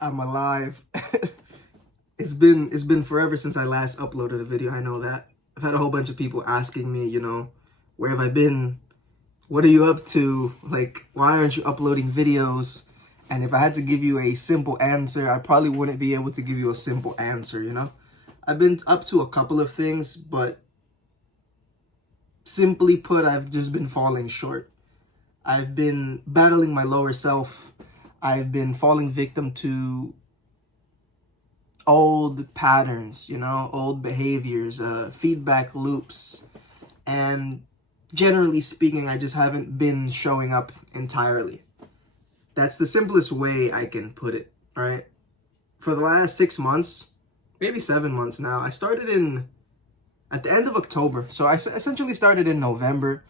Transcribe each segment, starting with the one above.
I'm alive. It's been forever since I last uploaded a video. I know that. I've had a whole bunch of people asking me, where have I been? What are you up to? Like, why aren't you uploading videos? And if I had to give you a simple answer, I probably wouldn't be able to give you a simple answer. I've been up to a couple of things, but simply put, I've just been falling short. I've been battling my lower self. I've been falling victim to old patterns, old behaviors, feedback loops. And generally speaking, I just haven't been showing up entirely. That's the simplest way I can put it, right? For the last 6 months, maybe 7 months now, I started at the end of October. So I essentially started in November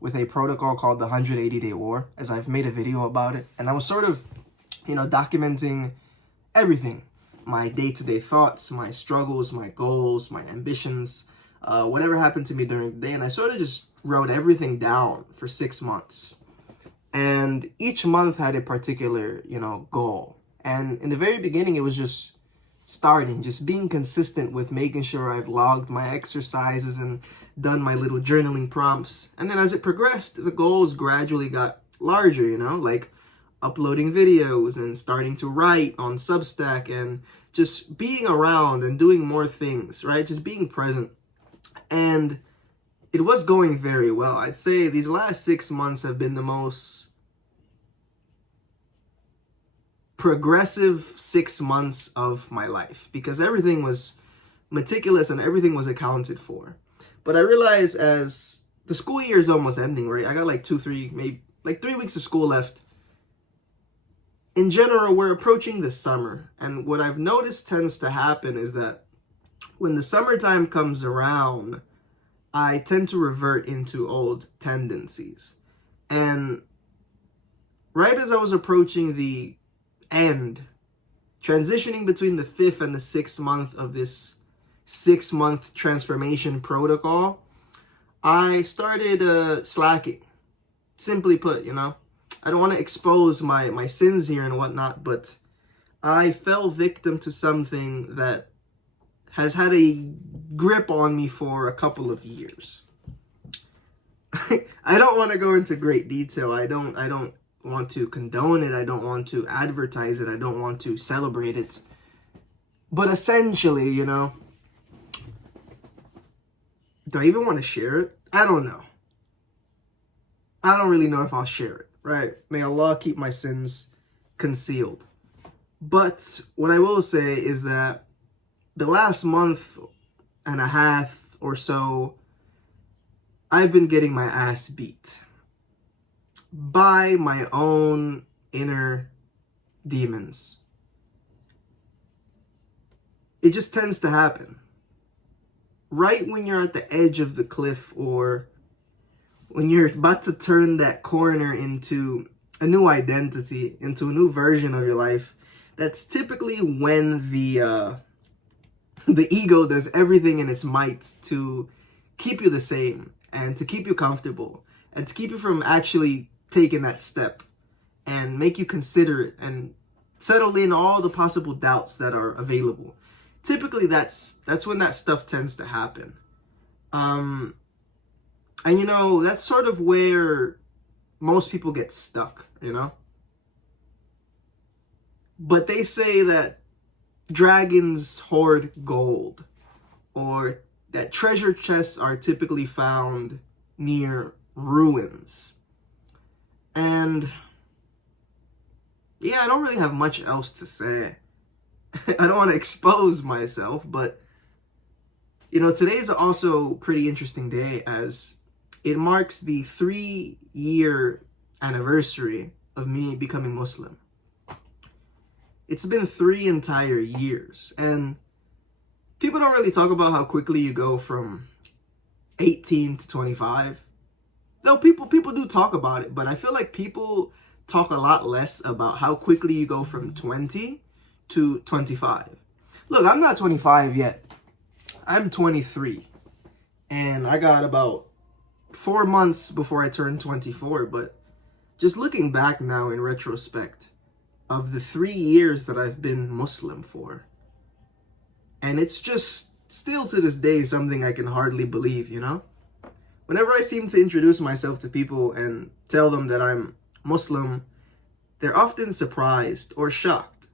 with a protocol called the 180-Day War, as I've made a video about it. And I was sort of, documenting everything. My day-to-day thoughts, my struggles, my goals, my ambitions, whatever happened to me during the day. And I sort of just wrote everything down for 6 months. And each month had a particular, goal. And in the very beginning, it was just starting, just being consistent with making sure I've logged my exercises and done my little journaling prompts. And then as it progressed, the goals gradually got larger, like uploading videos and starting to write on Substack and just being around and doing more things, right? Just being present. And it was going very well. I'd say these last 6 months have been the most progressive 6 months of my life because everything was meticulous and everything was accounted for. But I realized as the school year is almost ending, right? I got like 3 weeks of school left. In general, we're approaching the summer. And what I've noticed tends to happen is that when the summertime comes around, I tend to revert into old tendencies. And right as I was approaching the end, transitioning between the 5th and the 6th month of this 6-month transformation protocol, I started slacking. Simply put, I don't want to expose my sins here and whatnot, but I fell victim to something that has had a grip on me for a couple of years. I don't want to go into great detail. I don't want to condone it. I don't want to advertise it. I don't want to celebrate it. But essentially, do I even want to share it? I don't know. I don't really know if I'll share it, right? May Allah keep my sins concealed. But what I will say is that the last month and a half or so, I've been getting my ass beat by my own inner demons. It just tends to happen. Right when you're at the edge of the cliff or when you're about to turn that corner into a new identity, into a new version of your life, that's typically when the ego does everything in its might to keep you the same and to keep you comfortable and to keep you from actually taking that step and make you consider it and settle in all the possible doubts that are available. Typically, that's when that stuff tends to happen. And that's sort of where most people get stuck, But they say that dragons hoard gold, or that treasure chests are typically found near ruins. And yeah, I don't really have much else to say. I don't want to expose myself, but today is also a pretty interesting day as it marks the 3-year anniversary of me becoming Muslim. It's been 3 entire years, and people don't really talk about how quickly you go from 18 to 25. Though people do talk about it, but I feel like people talk a lot less about how quickly you go from 20 to 25. Look, I'm not 25 yet. I'm 23. And I got about 4 months before I turn 24, but just looking back now in retrospect, of the 3 years that I've been Muslim for. And it's just still to this day something I can hardly believe, you know? Whenever I seem to introduce myself to people and tell them that I'm Muslim, they're often surprised or shocked.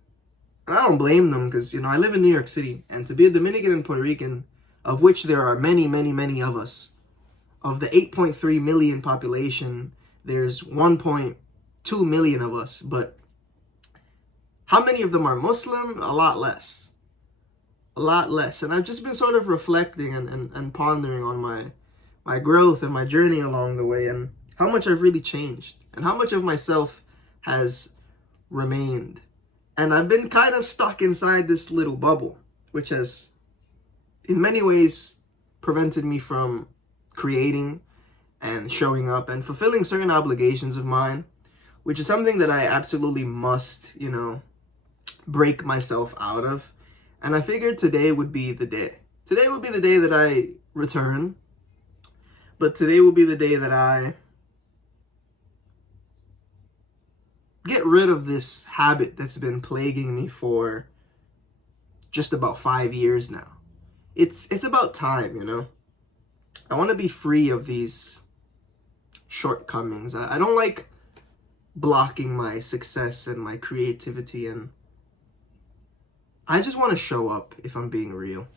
And I don't blame them because, I live in New York City, and to be a Dominican and Puerto Rican, of which there are many, many, many of us, of the 8.3 million population, there's 1.2 million of us, but how many of them are Muslim? A lot less. A lot less. And I've just been sort of reflecting and pondering on my growth and my journey along the way, and how much I've really changed, and how much of myself has remained. And I've been kind of stuck inside this little bubble, which has in many ways prevented me from creating and showing up and fulfilling certain obligations of mine, which is something that I absolutely must, break myself out of. And I figured today would be the day. Today would be the day that I return. But today will be the day that I get rid of this habit that's been plaguing me for just about 5 years now. It's about time, I want to be free of these shortcomings. I don't like blocking my success and my creativity, and I just want to show up, if I'm being real.